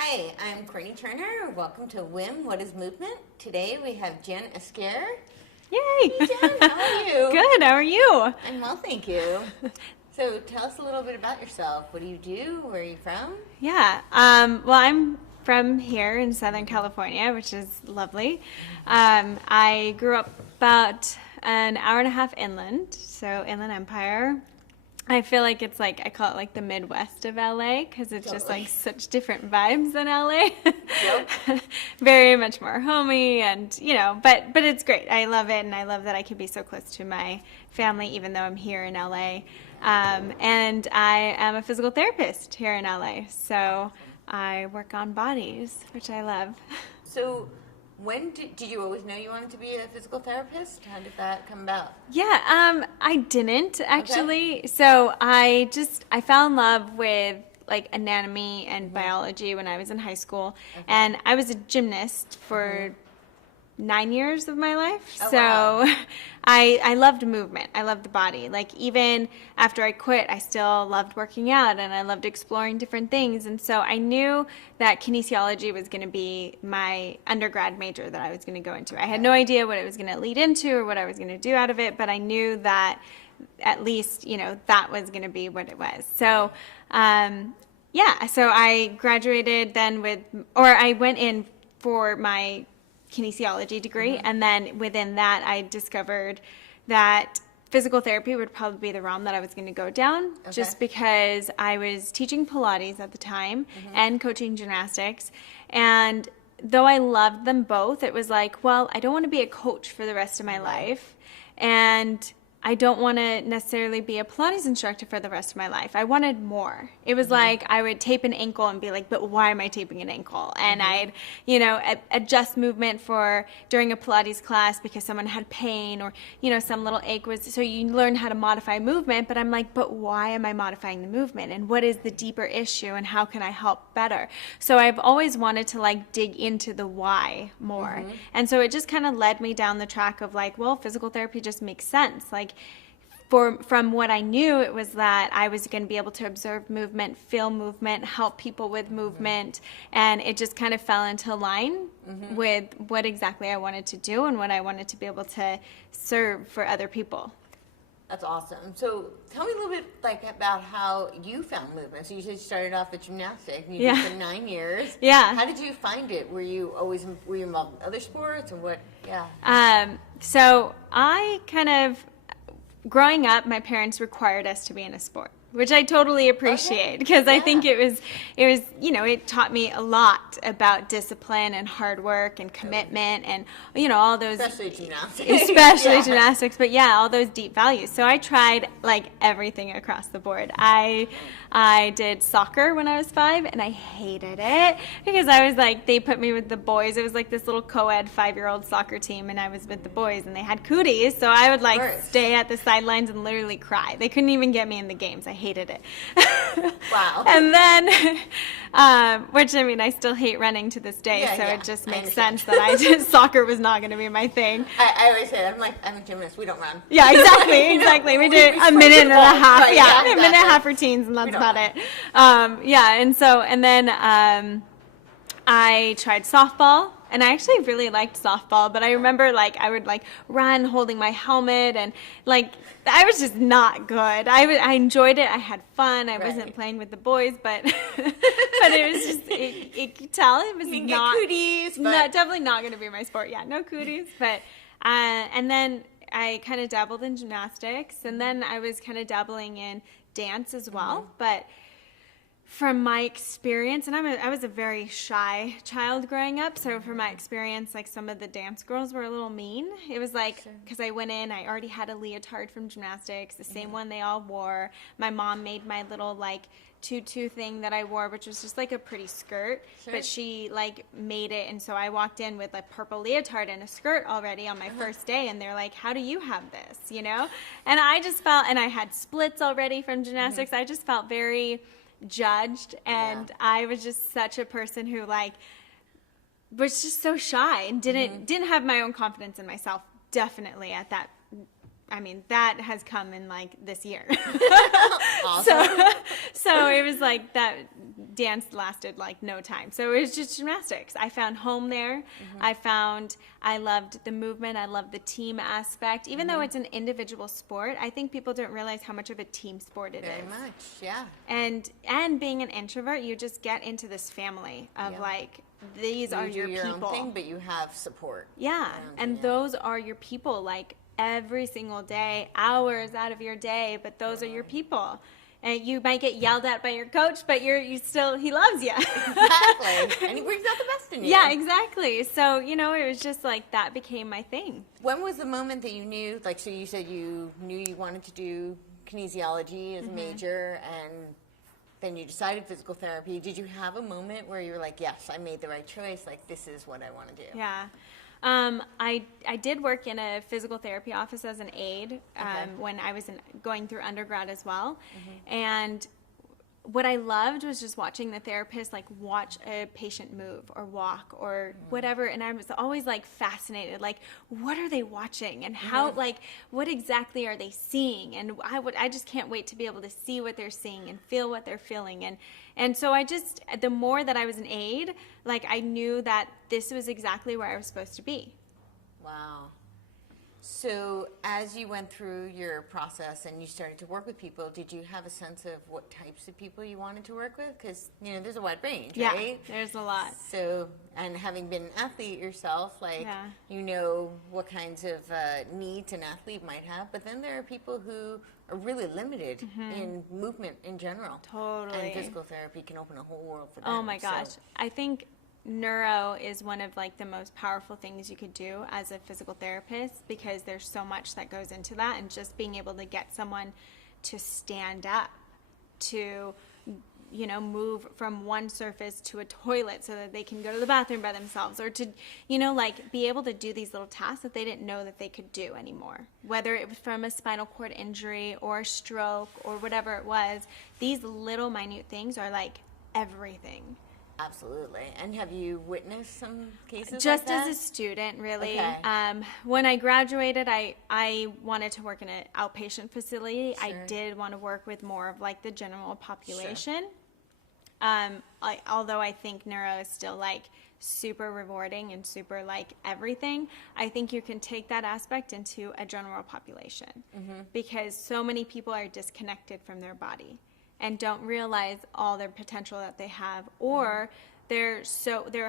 Hi, I'm Courtenay Turner. Welcome to WIM, What is Movement? Today we have Jen Esquer. Yay! Hey Jen, how are you? Good, how are you? I'm well, thank you. So tell us a little bit about yourself. What do you do? Where are you from? Yeah, well, I'm from here in Southern California, which is lovely. I grew up about an hour and a half inland, so Inland Empire. I feel like it's like, I call it like the Midwest of LA because it's just like such different vibes than LA. Yep. Very much more homey and, but it's great. I love it, and I love that I can be so close to my family even though I'm here in LA. And I am a physical therapist here in LA, so I work on bodies, which I love. So when did you always know you wanted to be a physical therapist? How did that come about? Yeah, I didn't actually. Okay. So I fell in love with like anatomy and biology when I was in high school, and I was a gymnast for 9 years of my life. Oh, so wow. I loved movement. I loved the body. Like even after I quit, I still loved working out and I loved exploring different things. And so I knew that kinesiology was going to be my undergrad major that I was going to go into. I had no idea what it was going to lead into or what I was going to do out of it, but I knew that at least, that was going to be what it was. So, so I graduated then I went in for my kinesiology degree, and then within that I discovered that physical therapy would probably be the realm that I was going to go down, just because I was teaching Pilates at the time and coaching gymnastics, and though I loved them both, it was like, well, I don't want to be a coach for the rest of my life, and I don't want to necessarily be a Pilates instructor for the rest of my life. I wanted more. It was like I would tape an ankle and be like, but why am I taping an ankle? And I'd, adjust movement during a Pilates class because someone had pain or, some little ache was, so you learn how to modify movement, but I'm like, but why am I modifying the movement? And what is the deeper issue and how can I help better? So I've always wanted to like dig into the why more. And so it just kind of led me down the track of like, well, physical therapy just makes sense. Like, from what I knew, it was that I was going to be able to observe movement, feel movement, help people with movement, and it just kind of fell into line with what exactly I wanted to do and what I wanted to be able to serve for other people. That's awesome. So tell me a little bit about how you found movement. So you said you started off with gymnastics. You did it for 9 years. Yeah. How did you find it? Were you involved in other sports or what? Yeah. So I kind of, growing up, my parents required us to be in a sport, which I totally appreciate because I think it was, it taught me a lot about discipline and hard work and commitment and, all those. Especially gymnastics. Especially gymnastics, but all those deep values. So I tried like everything across the board. I did soccer when I was 5 and I hated it because I was like, they put me with the boys. It was like this little co-ed 5-year-old soccer team and I was with the boys and they had cooties. So I would like stay at the sidelines and literally cry. They couldn't even get me in the games. I hated it. Wow. And then, which I still hate running to this day. It just makes sense that soccer was not going to be my thing. I always say, I'm a gymnast. We don't run. Yeah, exactly. We did a minute and a half. Right, a minute and a half routines, and that's about it. And then I tried softball. And I actually really liked softball, but I remember I would run holding my helmet and I was just not good. I enjoyed it. I had fun. I wasn't playing with the boys, but it was just, you could tell it was not, cooties, definitely not going to be my sport. Yeah, no cooties. But, and then I kind of dabbled in gymnastics and then I was kind of dabbling in dance as well. But from my experience, and I was a very shy child growing up, so from my experience, some of the dance girls were a little mean. It was because I went in, I already had a leotard from gymnastics, the same one they all wore. My mom made my little tutu thing that I wore, which was just a pretty skirt, but she made it, and so I walked in with a purple leotard and a skirt already on my first day, and they're like, how do you have this, And I just felt, and I had splits already from gymnastics, I just felt very judged, and I was just such a person who was just so shy and didn't have my own confidence in myself, definitely at that I mean, that has come in like this year. Awesome. So it was like that dance lasted like no time. So it was just gymnastics. I found home there. I loved the movement. I loved the team aspect. Even though it's an individual sport, I think people don't realize how much of a team sport it is. Very much, yeah. And being an introvert, you just get into this family of like, these are your people. Own thing, but you have support. Yeah, and those are your people, like every single day, hours out of your day, but those are your people. And you might get yelled at by your coach, but he loves you. Exactly. And he brings out the best in you. Yeah, exactly. So, it was just like that became my thing. When was the moment that you knew, like, so you said you knew you wanted to do kinesiology as a major, and then you decided physical therapy. Did you have a moment where you were like, yes, I made the right choice, like, this is what I want to do? Yeah. I did work in a physical therapy office as an aide when I was going through undergrad as well. And what I loved was just watching the therapist like watch a patient move or walk or whatever, and I was always like fascinated, like what are they watching and how like what exactly are they seeing, and I just can't wait to be able to see what they're seeing and feel what they're feeling, and so the more that I was an aide, like I knew that this was exactly where I was supposed to be. Wow. So as you went through your process and you started to work with people, did you have a sense of what types of people you wanted to work with? Because, there's a wide range, right? Yeah, there's a lot. So, and having been an athlete yourself, like, you know what kinds of needs an athlete might have. But then there are people who are really limited in movement in general. Totally. And physical therapy can open a whole world for them. Oh my gosh. So. I think neuro is one of like the most powerful things you could do as a physical therapist, because there's so much that goes into that, and just being able to get someone to stand up, to move from one surface to a toilet so that they can go to the bathroom by themselves, or to like be able to do these little tasks that they didn't know that they could do anymore, whether it was from a spinal cord injury or a stroke or whatever it was. These little minute things are like everything. Absolutely. And have you witnessed some cases just like that? as a student, really. Okay. When I graduated, I wanted to work in an outpatient facility. Sure. I did want to work with more of like the general population. Sure. Although I think neuro is still like super rewarding and super like everything, I think you can take that aspect into a general population, because so many people are disconnected from their body and don't realize all their potential that they have, or they're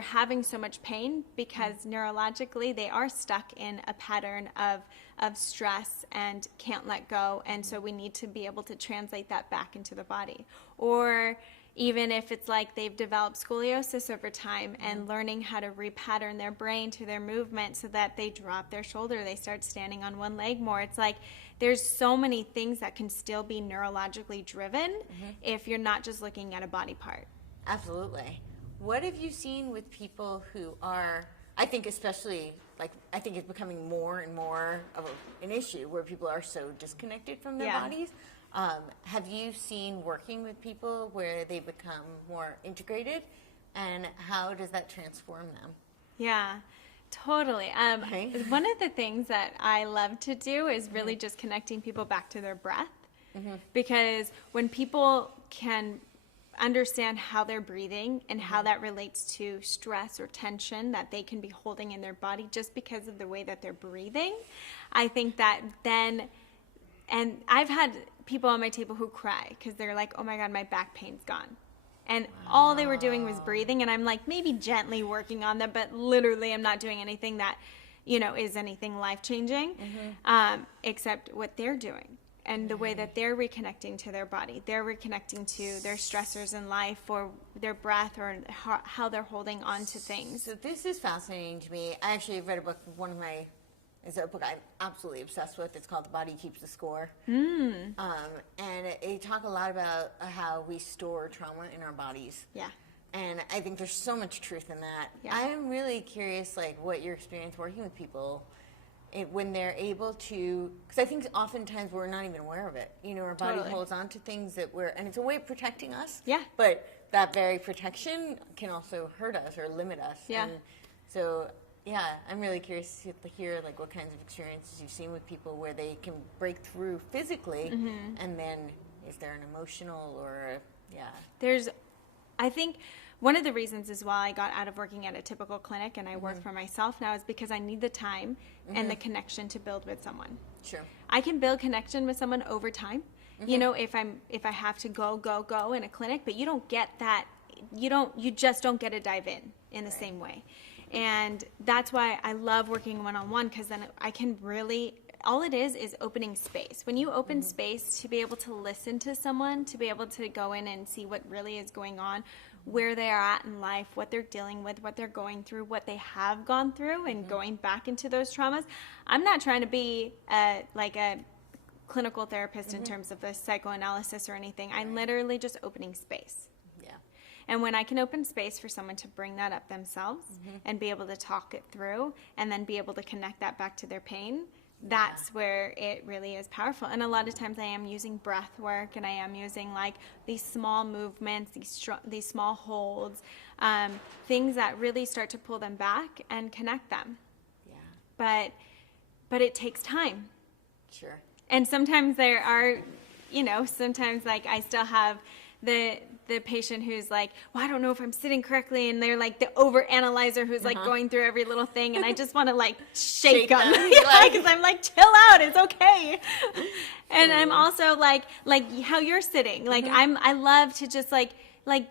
having so much pain because neurologically they are stuck in a pattern of stress and can't let go, and so we need to be able to translate that back into the body. Or even if it's like they've developed scoliosis over time, and learning how to repattern their brain to their movement so that they drop their shoulder, they start standing on one leg more. It's like there's so many things that can still be neurologically driven if you're not just looking at a body part. Absolutely. What have you seen with people who are, I think especially, like, I think it's becoming more and more of an issue where people are so disconnected from their bodies. Have you seen working with people where they become more integrated, and how does that transform them? Yeah, totally. One of the things that I love to do is really just connecting people back to their breath, because when people can understand how they're breathing and how that relates to stress or tension that they can be holding in their body just because of the way that they're breathing, I think that then, and I've had people on my table who cry because they're like, oh my God, my back pain's gone. And all they were doing was breathing, and I'm like maybe gently working on them, but literally I'm not doing anything that, is anything life-changing, except what they're doing. And the way that they're reconnecting to their body, they're reconnecting to their stressors in life, or their breath, or how they're holding on to things. So this is fascinating to me. I actually read a book, it's a book I'm absolutely obsessed with. It's called The Body Keeps the Score. And it talks a lot about how we store trauma in our bodies. Yeah. And I think there's so much truth in that. Yeah. I'm really curious, like, what your experience working with people when they're able to, because I think oftentimes we're not even aware of it. Our body holds on to things that and it's a way of protecting us. Yeah. But that very protection can also hurt us or limit us. Yeah. And so Yeah, I'm really curious to hear like what kinds of experiences you've seen with people where they can break through physically, and then is there an emotional or I think one of the reasons is why I got out of working at a typical clinic and I work for myself now is because I need the time and the connection to build with someone. Sure. I can build connection with someone over time. You know, if I have to go in a clinic, but you don't get that. You just don't get to dive in the same way. And that's why I love working one-on-one, because then I can really, all it is opening space. When you open space to be able to listen to someone, to be able to go in and see what really is going on, where they are at in life, what they're dealing with, what they're going through, what they have gone through, and going back into those traumas. I'm not trying to be like a clinical therapist in terms of the psychoanalysis or anything. I'm literally just opening space. And when I can open space for someone to bring that up themselves and be able to talk it through and then be able to connect that back to their pain, that's where it really is powerful. And a lot of times I am using breath work, and I am using like these small movements, these small holds, things that really start to pull them back and connect them. Yeah. But it takes time. Sure. And sometimes there are, sometimes like I still have the patient who's like, well, I don't know if I'm sitting correctly, and they're like the over-analyzer who's like going through every little thing, and I just want to like shake them because I'm like, chill out, it's okay. And I'm also like how you're sitting, like I love to just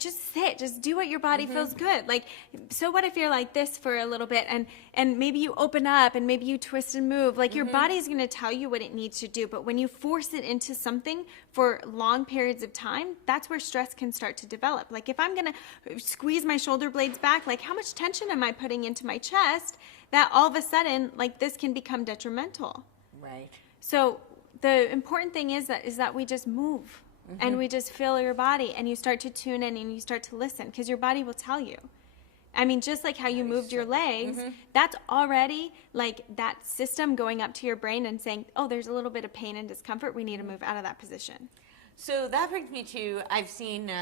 just sit, just do what your body feels good. Like, so what if you're like this for a little bit, and maybe you open up and maybe you twist and move. Like your body's going to tell you what it needs to do. But when you force it into something for long periods of time, that's where stress can start to develop. Like if I'm going to squeeze my shoulder blades back, like how much tension am I putting into my chest that all of a sudden, like this can become detrimental. Right. So the important thing is that we just move. And we just feel your body, and you start to tune in and you start to listen, because your body will tell you. I mean, just like how you moved your legs, that's already like that system going up to your brain and saying, oh, there's a little bit of pain and discomfort. We need to move out of that position. So that brings me to, I've seen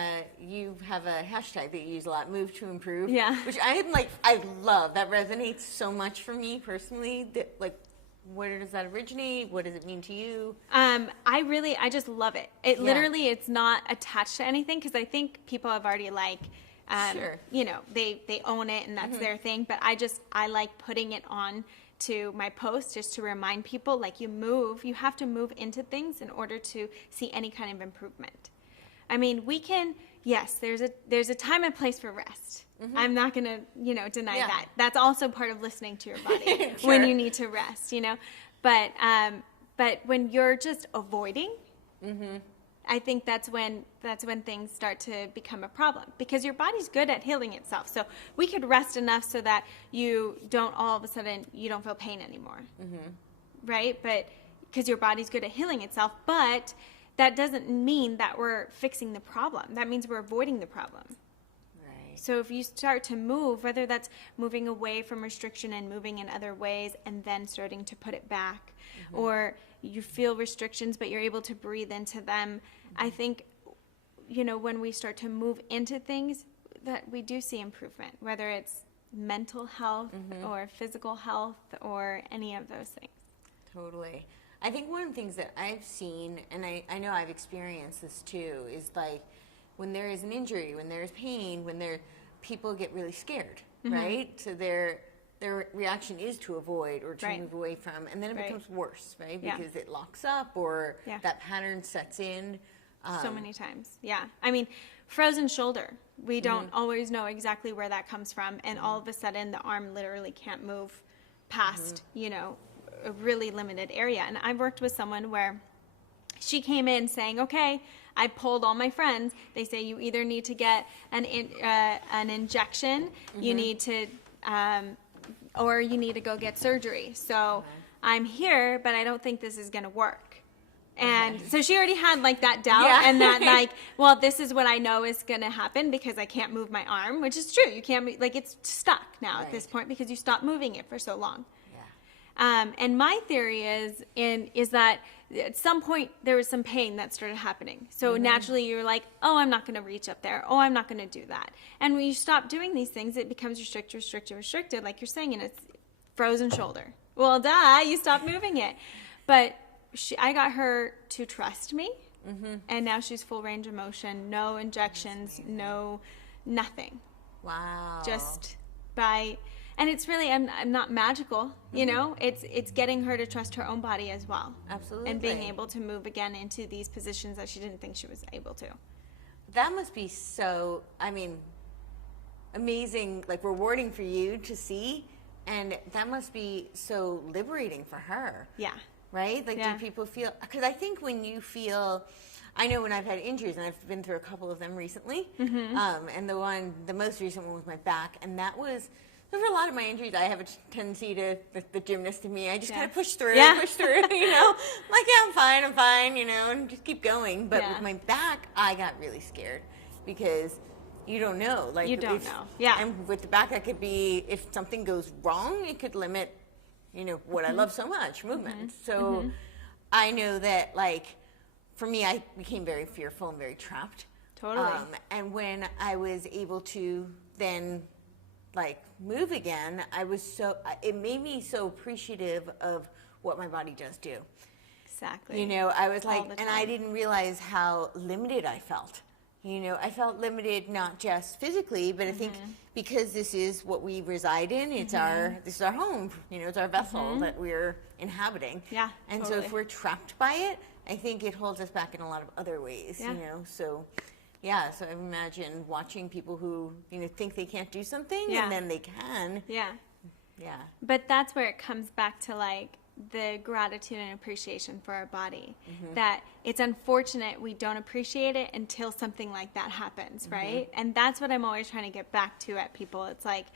you have a hashtag that you use a lot, Move to Improve. Yeah. Which I love. That resonates so much for me personally. Where does that originate? What does it mean to you? I just love it. Literally, it's not attached to anything, because I think people have already sure. They own it and that's their thing. But I like putting it on to my post just to remind people, like, you have to move into things in order to see any kind of improvement. I mean, yes, there's a time and place for rest. I'm not going to, deny that. That's also part of listening to your body Sure. when you need to rest, But when you're just avoiding, I think that's when things start to become a problem, because your body's good at healing itself. So we could rest enough so that you don't all of a sudden, you don't feel pain anymore. Right? But because your body's good at healing itself, but that doesn't mean that we're fixing the problem. That means we're avoiding the problem. Right. So if you start to move, whether that's moving away from restriction and moving in other ways and then starting to put it back, or you feel restrictions but you're able to breathe into them, I think, when we start to move into things, that we do see improvement, whether it's mental health or physical health or any of those things. Totally. I think one of the things that I've seen, and I know I've experienced this too, is like when there is an injury, when there's pain, people get really scared, right? So their reaction is to avoid or to move away from, and then it becomes worse, right? Because it locks up or that pattern sets in. So many times, yeah. I mean, frozen shoulder. We don't always know exactly where that comes from, and all of a sudden the arm literally can't move past, a really limited area. And I've worked with someone where she came in saying, okay, I polled all my friends. They say you either need to get an injection, you need to, or you need to go get surgery. So I'm here, but I don't think this is going to work. And so she already had like that doubt and that like, well, this is what I know is going to happen because I can't move my arm, which is true. You can't move, like it's stuck now at this point because you stopped moving it for so long. And my theory is that at some point there was some pain that started happening. So naturally you're like, oh, I'm not going to reach up there. Oh, I'm not going to do that. And when you stop doing these things, it becomes restricted, like you're saying, and it's frozen shoulder. Well, duh, you stopped moving it. But I got her to trust me, and now she's full range of motion, no injections, no nothing. Wow. Just by, and it's really, I'm not magical, you know, it's getting her to trust her own body as well. Absolutely. And being able to move again into these positions that she didn't think she was able to. That must be so, I mean, amazing, like rewarding for you to see, and that must be so liberating for her. Yeah. Right? Like, Yeah. do people feel, because I think when you feel, I know when I've had injuries, and I've been through a couple of them recently, and the most recent one was my back, and that was, for a lot of my injuries, I have a tendency to, the gymnast in me, I just kind of push through, you know? Like, yeah, I'm fine, you know, and just keep going. But with my back, I got really scared, because you don't know. Like, you don't know. Yeah. And with the back, that could be, if something goes wrong, it could limit, you know, what I love so much, movement. So I know that, like, for me, I became very fearful and very trapped. Totally. And when I was able to then, like, move again, it made me so appreciative of what my body does do. Exactly. You know, I was like, and I didn't realize how limited I felt. You know, I felt limited not just physically, but I think because this is what we reside in, it's this is our home. You know, it's our vessel that we're inhabiting. Yeah, and totally. so if we're trapped by it, I think it holds us back in a lot of other ways. Yeah. You know, so yeah. So I imagine watching people who, you know, think they can't do something and then they can. Yeah. Yeah. But that's where it comes back to, like, the gratitude and appreciation for our body. That it's unfortunate we don't appreciate it until something like that happens, right? And that's what I'm always trying to get back to at people. It's like,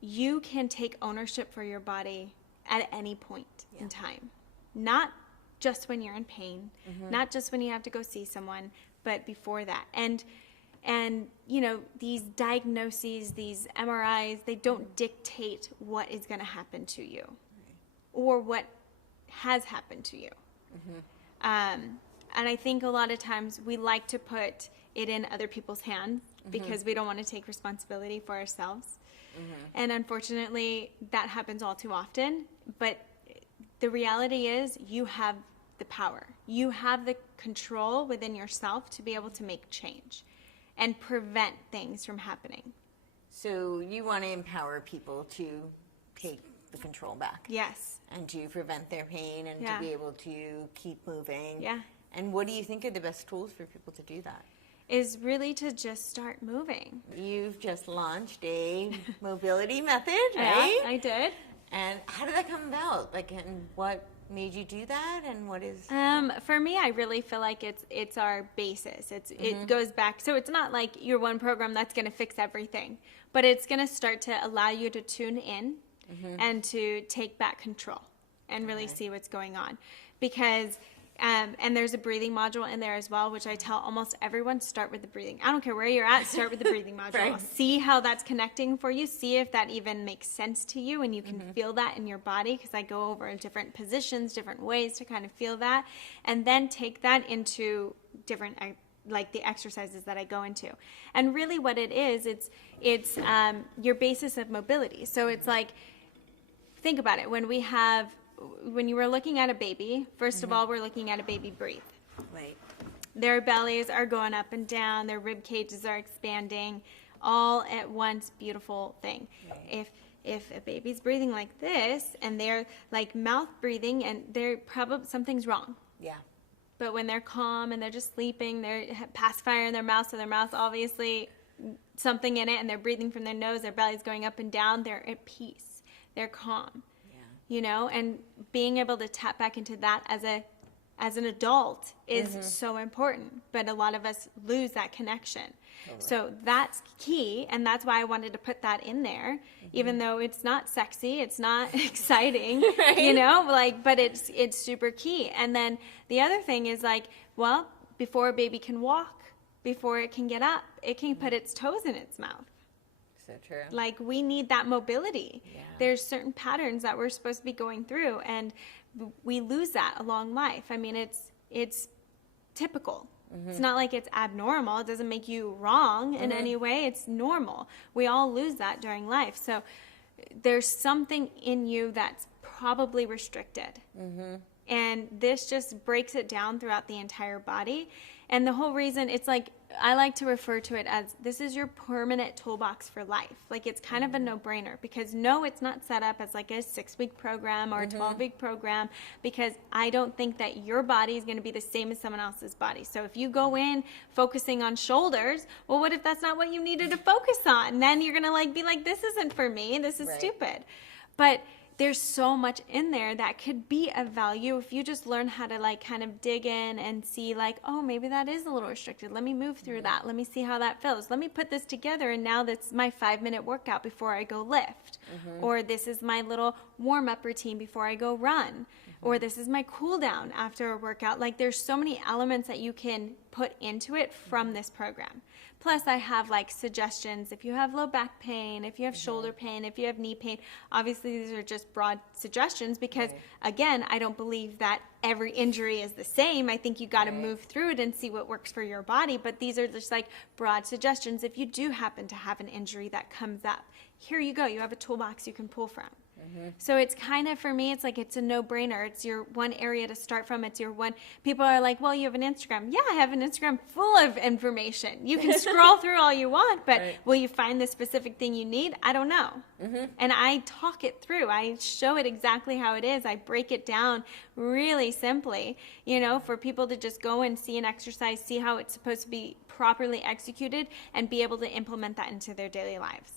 you can take ownership for your body at any point in time. Not just when you're in pain, not just when you have to go see someone, but before that. And you know, these diagnoses, these MRIs, they don't dictate what is going to happen to you or what has happened to you. And I think a lot of times we like to put it in other people's hands because we don't want to take responsibility for ourselves. And unfortunately, that happens all too often. But the reality is, you have the power. You have the control within yourself to be able to make change and prevent things from happening. So you want to empower people to take the control back. Yes. And to prevent their pain and to be able to keep moving. Yeah. And what do you think are the best tools for people to do that? Is really to just start moving. You've just launched a mobility method, right? Yeah, I did. And how did that come about? Like, and what made you do that? And what is? For me, I really feel like it's our basis. It goes back. So it's not like your one program that's going to fix everything, but it's going to start to allow you to tune in and to take back control and really see what's going on. Because, and there's a breathing module in there as well, which I tell almost everyone, start with the breathing. I don't care where you're at, start with the breathing module. Right. See how that's connecting for you. See if that even makes sense to you and you can feel that in your body, because I go over different positions, different ways to kind of feel that. And then take that into different, like the exercises that I go into. And really what it is, it's your basis of mobility. So it's like, think about it. When you were looking at a baby, first of all, we're looking at a baby breathe. Right. Their bellies are going up and down. Their rib cages are expanding, all at once. Beautiful thing. Right. If a baby's breathing like this and they're like mouth breathing, and they're probably something's wrong. Yeah. But when they're calm and they're just sleeping, they're pacifier in their mouth, so their mouth obviously something in it, and they're breathing from their nose. Their belly's going up and down. They're at peace. They're calm. You know, and being able to tap back into that as an adult is so important. But a lot of us lose that connection. Totally. So that's key, and that's why I wanted to put that in there, even though it's not sexy, it's not exciting, right? You know, like, but it's super key. And then the other thing is, like, well, before a baby can walk, before it can get up, it can put its toes in its mouth. So true. Like, we need that mobility. Yeah. There's certain patterns that we're supposed to be going through, and we lose that along life. I mean, it's typical. It's not like it's abnormal. It doesn't make you wrong in any way. It's normal. We all lose that during life. So there's something in you that's probably restricted. And this just breaks it down throughout the entire body. And the whole reason, it's like, I like to refer to it as, this is your permanent toolbox for life. Like, it's kind of a no-brainer, because no, it's not set up as like a 6-week program or a 12-week program, because I don't think that your body is going to be the same as someone else's body. So if you go in focusing on shoulders, well, what if that's not what you needed to focus on? Then you're going to like be like, this isn't for me. This is stupid. But there's so much in there that could be of value if you just learn how to like kind of dig in and see like, oh, maybe that is a little restricted. Let me move through that. Let me see how that feels. Let me put this together, and now that's my 5-minute workout before I go lift. Or this is my little warm-up routine before I go run. Or this is my cool down after a workout. Like, there's so many elements that you can put into it from this program. Plus, I have like suggestions if you have low back pain, if you have shoulder pain, if you have knee pain. Obviously, these are just broad suggestions because, again, I don't believe that every injury is the same. I think you got to move through it and see what works for your body. But these are just like broad suggestions if you do happen to have an injury that comes up. Here you go. You have a toolbox you can pull from. So it's kind of, for me, it's like it's a no-brainer. It's your one area to start from. It's your one. People are like, well, you have an Instagram. Yeah, I have an Instagram full of information. You can scroll through all you want, but will you find the specific thing you need? I don't know. And I talk it through. I show it exactly how it is. I break it down really simply, you know, for people to just go and see an exercise, see how it's supposed to be properly executed, and be able to implement that into their daily lives.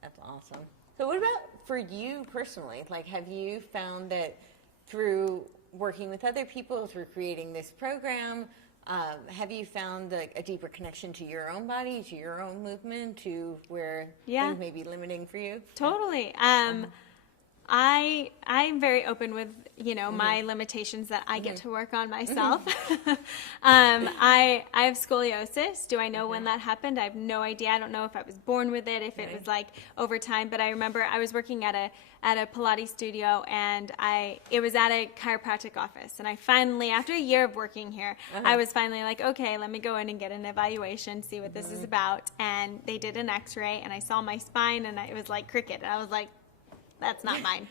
That's awesome. So what about for you personally? Like, have you found that through working with other people, through creating this program, have you found a deeper connection to your own body, to your own movement, to where things may be limiting for you? Totally. I'm very open with, you know, my limitations that I get to work on myself. I have scoliosis. Do I know when that happened? I have no idea. I don't know if I was born with it, if it was like over time, but I remember I was working at a Pilates studio, and it was at a chiropractic office, and I finally, after a year of working here, I was finally like, okay, let me go in and get an evaluation, see what this is about. And they did an x-ray, and I saw my spine, and it was like cricket, and I was like, that's not mine.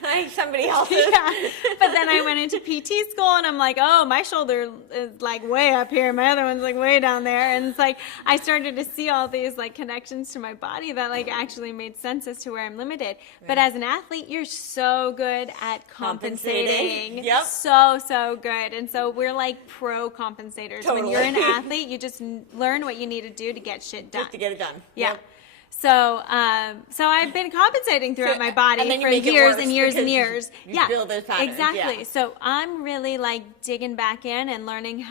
Like somebody else's. But then I went into PT school, and I'm like, oh, my shoulder is like way up here. My other one's like way down there. And it's like, I started to see all these like connections to my body that like actually made sense as to where I'm limited. But as an athlete, you're so good at compensating. So good. And so we're like pro compensators. When you're an athlete, you just learn what you need to do to get shit done. Just to get it done. So I've been compensating throughout my body for years and years and years. You build those patterns. Exactly. So I'm really like digging back in and learning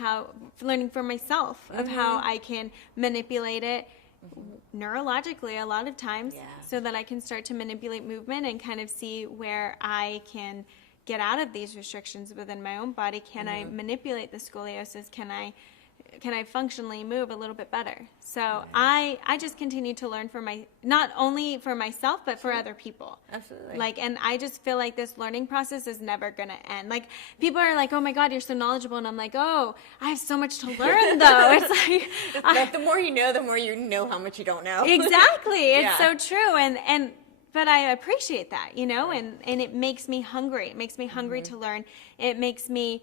for myself of how I can manipulate it neurologically a lot of times, so that I can start to manipulate movement and kind of see where I can get out of these restrictions within my own body. Can I manipulate the scoliosis? Can I functionally move a little bit better? So I just continue to learn not only for myself, but for other people. Absolutely. Like, and I just feel like this learning process is never going to end. Like, people are like, oh my God, you're so knowledgeable. And I'm like, oh, I have so much to learn though. It's like, the more you know how much you don't know. Exactly. It's so true. But I appreciate that, you know, and it makes me hungry. It makes me hungry to learn. It makes me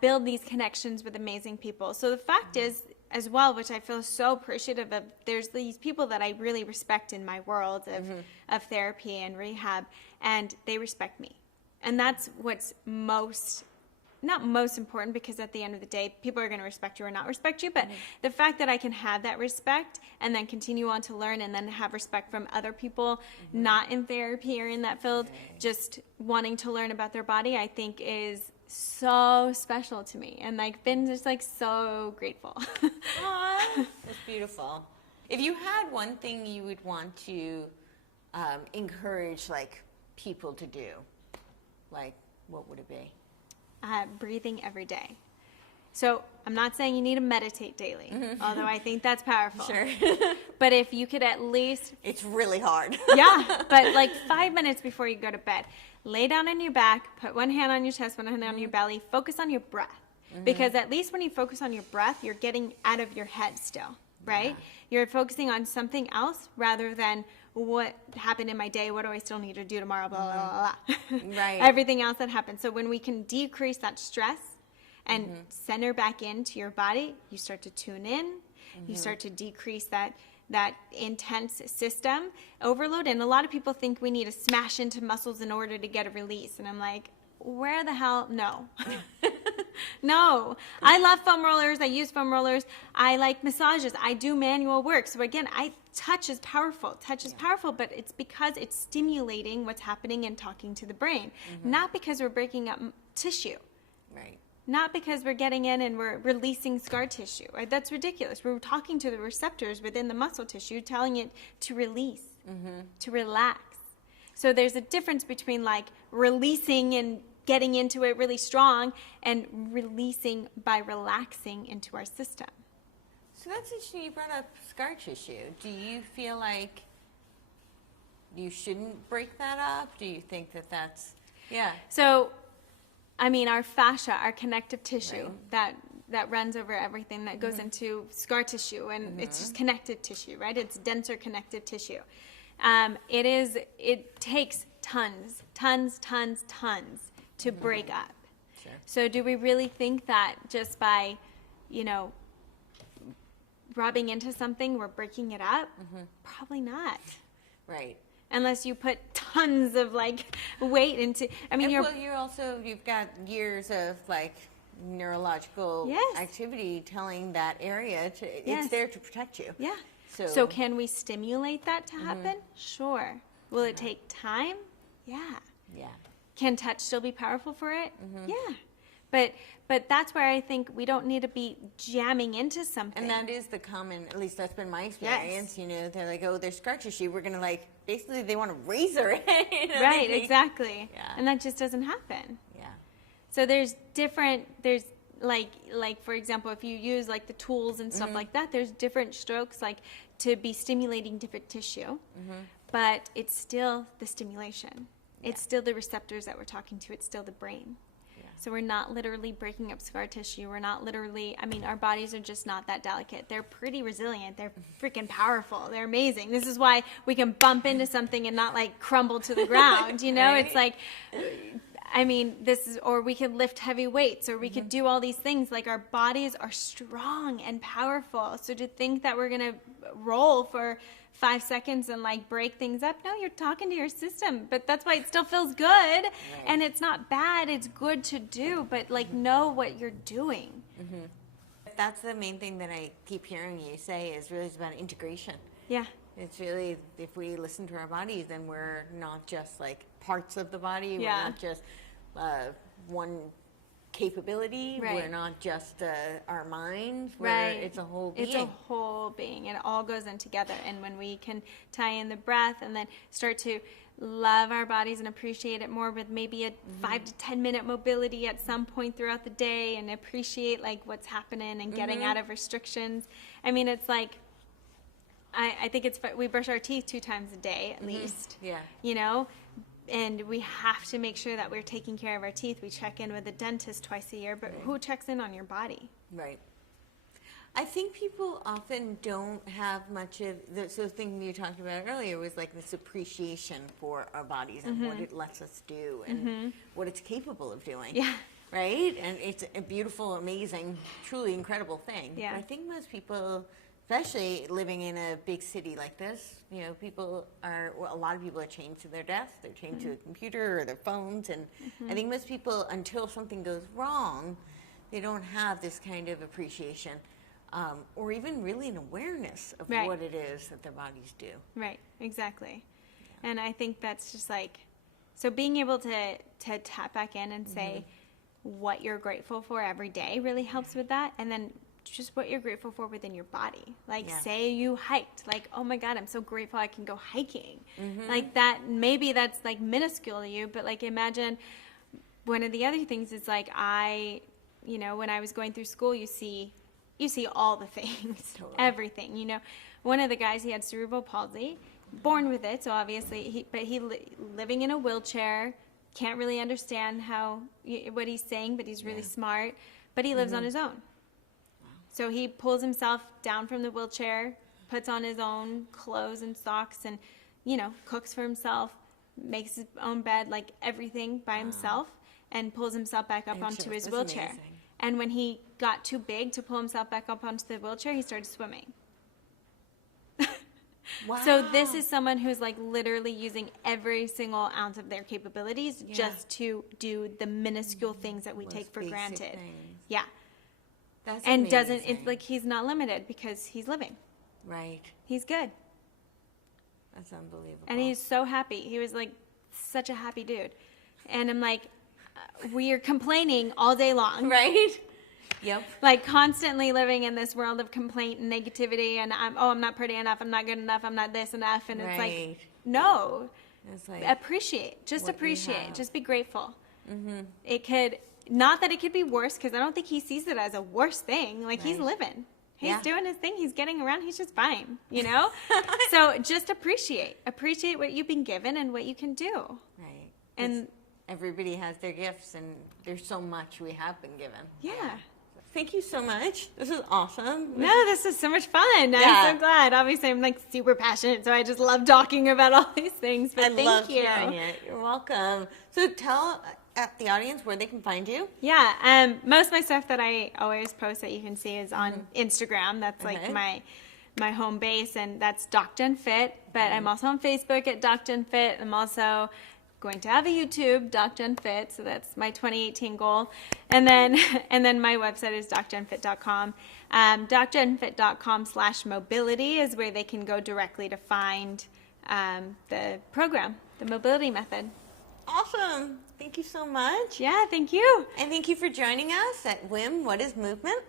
build these connections with amazing people. So the fact is, as well, which I feel so appreciative of, there's these people that I really respect in my world of therapy and rehab, and they respect me. And that's what's not most important, because at the end of the day, people are going to respect you or not respect you, but the fact that I can have that respect and then continue on to learn and then have respect from other people not in therapy or in that field, just wanting to learn about their body, I think is so special to me, and like been just like so grateful. Aww, that's beautiful. If you had one thing you would want to encourage like people to do, like what would it be? Breathing every day. So I'm not saying you need to meditate daily, although I think that's powerful. Sure. But if you could at least... It's really hard. But like 5 minutes before you go to bed, lay down on your back, put one hand on your chest, one hand on your belly, focus on your breath. Because at least when you focus on your breath, you're getting out of your head still. right? Yeah. You're focusing on something else rather than what happened in my day, what do I still need to do tomorrow, blah, blah, blah, blah. Right. Everything else that happened. So when we can decrease that stress and center back into your body, you start to tune in, you start to decrease that intense system overload. And a lot of people think we need to smash into muscles in order to get a release. And I'm like, where the hell? No. No. I love foam rollers. I use foam rollers. I like massages. I do manual work. So again, touch is powerful. Touch is powerful, but it's because it's stimulating what's happening and talking to the brain, not because we're breaking up tissue. Right. Not because we're getting in and we're releasing scar tissue. Right? That's ridiculous. We're talking to the receptors within the muscle tissue, telling it to release, to relax. So there's a difference between like releasing and getting into it really strong and releasing by relaxing into our system. So that's interesting. You brought up scar tissue. Do you feel like you shouldn't break that up? Do you think that that's, yeah. So, I mean, our fascia, our connective tissue, that runs over everything, that goes into scar tissue, and it's just connective tissue, right? It's denser connective tissue. It takes tons to break up. Sure. So do we really think that just by, rubbing into something, we're breaking it up? Probably not. Right. Unless you put tons of like weight into, I mean, you've got years of like neurological activity telling that area it's there to protect you. Yeah. So can we stimulate that to happen? Sure. Will it take time? Yeah. Yeah. Can touch still be powerful for it? Yeah. But that's where I think we don't need to be jamming into something. And that is the common, at least that's been my experience, they're like, oh, there's scar tissue, we're going to like, basically they want to razor it. Right, exactly. Yeah. And that just doesn't happen. Yeah. So there's like for example, if you use like the tools and stuff like that, there's different strokes like to be stimulating different tissue, but it's still the stimulation. It's still the receptors that we're talking to. It's still the brain. So we're not literally breaking up scar tissue. We're not literally, I mean, our bodies are just not that delicate. They're pretty resilient. They're freaking powerful. They're amazing. This is why we can bump into something and not like crumble to the ground, Right? It's like, I mean, or we could lift heavy weights, or we could do all these things. Like our bodies are strong and powerful. So to think that we're going to roll for 5 seconds and like break things up. No, you're talking to your system, but that's why it still feels good. Right. And it's not bad. It's good to do, but like know what you're doing. That's the main thing that I keep hearing you say is really about integration. Yeah. It's really, if we listen to our bodies, then we're not just like parts of the body. We're not just one capability. Right. We're not just our minds. It's a whole being. It's a whole being, and it all goes in together. And when we can tie in the breath and then start to love our bodies and appreciate it more with maybe a 5 to 10 minute mobility at some point throughout the day, and appreciate like what's happening and getting out of restrictions. I mean, it's like, I think we brush our teeth 2 times a day at least. Yeah. And we have to make sure that we're taking care of our teeth. We check in with a dentist twice a year, but who checks in on your body? Right. I think people often don't have much of the thing you talked about earlier was like this appreciation for our bodies and what it lets us do and what it's capable of doing. Yeah. Right? And it's a beautiful, amazing, truly incredible thing. Yeah. But I think most people, especially living in a big city like this, a lot of people are chained to their desk, they're chained to a computer or their phones, and I think most people, until something goes wrong, they don't have this kind of appreciation or even really an awareness of what it is that their bodies do. Right, exactly. Yeah. And I think that's just like, so being able to tap back in and say what you're grateful for every day really helps with that, and then just what you're grateful for within your body. Like say you hiked, like, oh my God, I'm so grateful I can go hiking. Like that, maybe that's like minuscule to you, but like imagine one of the other things is like when I was going through school, you see all the things, everything, One of the guys, he had cerebral palsy, born with it, so obviously, he living in a wheelchair, can't really understand what he's saying, but he's really smart, but he lives on his own. So he pulls himself down from the wheelchair, puts on his own clothes and socks, and, you know, cooks for himself, makes his own bed, like everything by himself, and pulls himself back up onto his wheelchair. Amazing. And when he got too big to pull himself back up onto the wheelchair, he started swimming. Wow. So this is someone who's like literally using every single ounce of their capabilities just to do the minuscule things that we take for granted. Things. Yeah. That's And amazing. it's like he's not limited because he's living. Right. He's good. That's unbelievable. And he's so happy. He was like such a happy dude. And I'm like, we are complaining all day long. Right? Yep. Like constantly living in this world of complaint and negativity, and I'm not pretty enough, I'm not good enough, I'm not this enough, and it's like, no, It's like appreciate, just what you appreciate, have. just be grateful. It could, not that it could be worse, because I don't think he sees it as a worse thing. Like he's Right. living, he's Yeah. doing his thing, he's getting around, he's just fine, you know. So just appreciate what you've been given and what you can do. right. And Everybody has their gifts, and there's so much we have been given. yeah. Thank you so much. This is awesome. No, this is so much fun. Yeah. I'm so glad. Obviously, I'm like super passionate, so I just love talking about all these things. But I thank love you. hearing it. You're welcome. So tell the audience where they can find you. Yeah, most of my stuff that I always post that you can see is on Instagram. That's like Okay. my home base, and that's Doc Jen Fit. But I'm also on Facebook at Doc Jen Fit. I'm also going to have a YouTube, Doc Jen Fit, so that's my 2018 goal. And then my website is docjenfit.com. Docjenfit.com/mobility is where they can go directly to find the program, the mobility method. Awesome. Thank you so much. Yeah, thank you. And thank you for joining us at WIM, What is Movement?